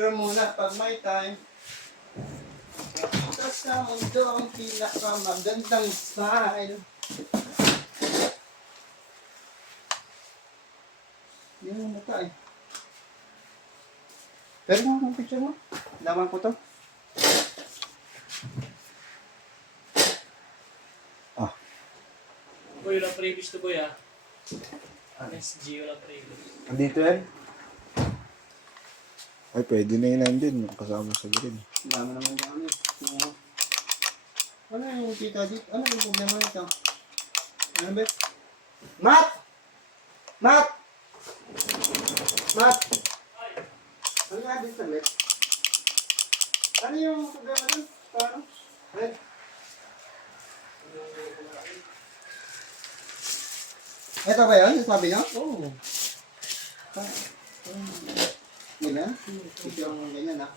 picture muna pag may time. Ito sa mundo ang pinakamagandang style. Yun ang mata eh. Pero mo ang picture mo. Laman ko to. Ah. Boy, walang previous to boy ah. SG, walang previous. Andito yan. Ay, pwede na yun nandun. Kasama sa green. Dami naman dami. Ano yung kita dito? Ano yung problema nito? Ano ba? Matt! Matt! Matt! Ano nga dito ulit? Ano yung problema dun? Paano? Red? Ito ba yun? Yung sabi niyo? Oo. Ganyan? Ito yung ganyan ha?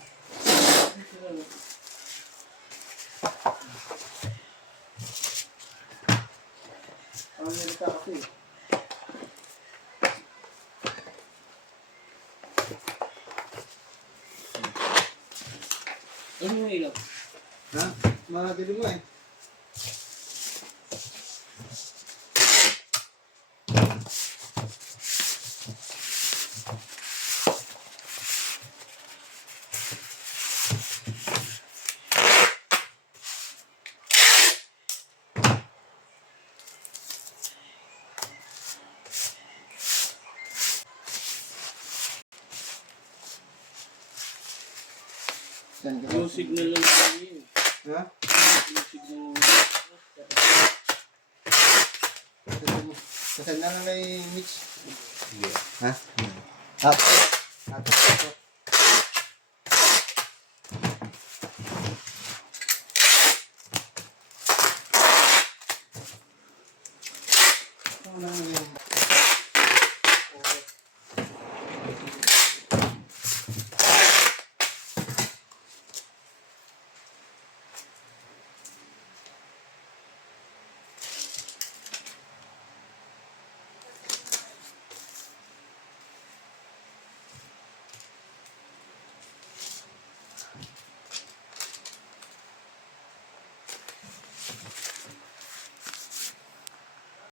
Ang nilita kasi. Ano yung ilaw? Ha? Mahadili mo eh. Saan ka ba? Yung signal lang sa yun. Ha? Yung signal Kasi na lang may mix. Yeah. Ha? Hot. Hot.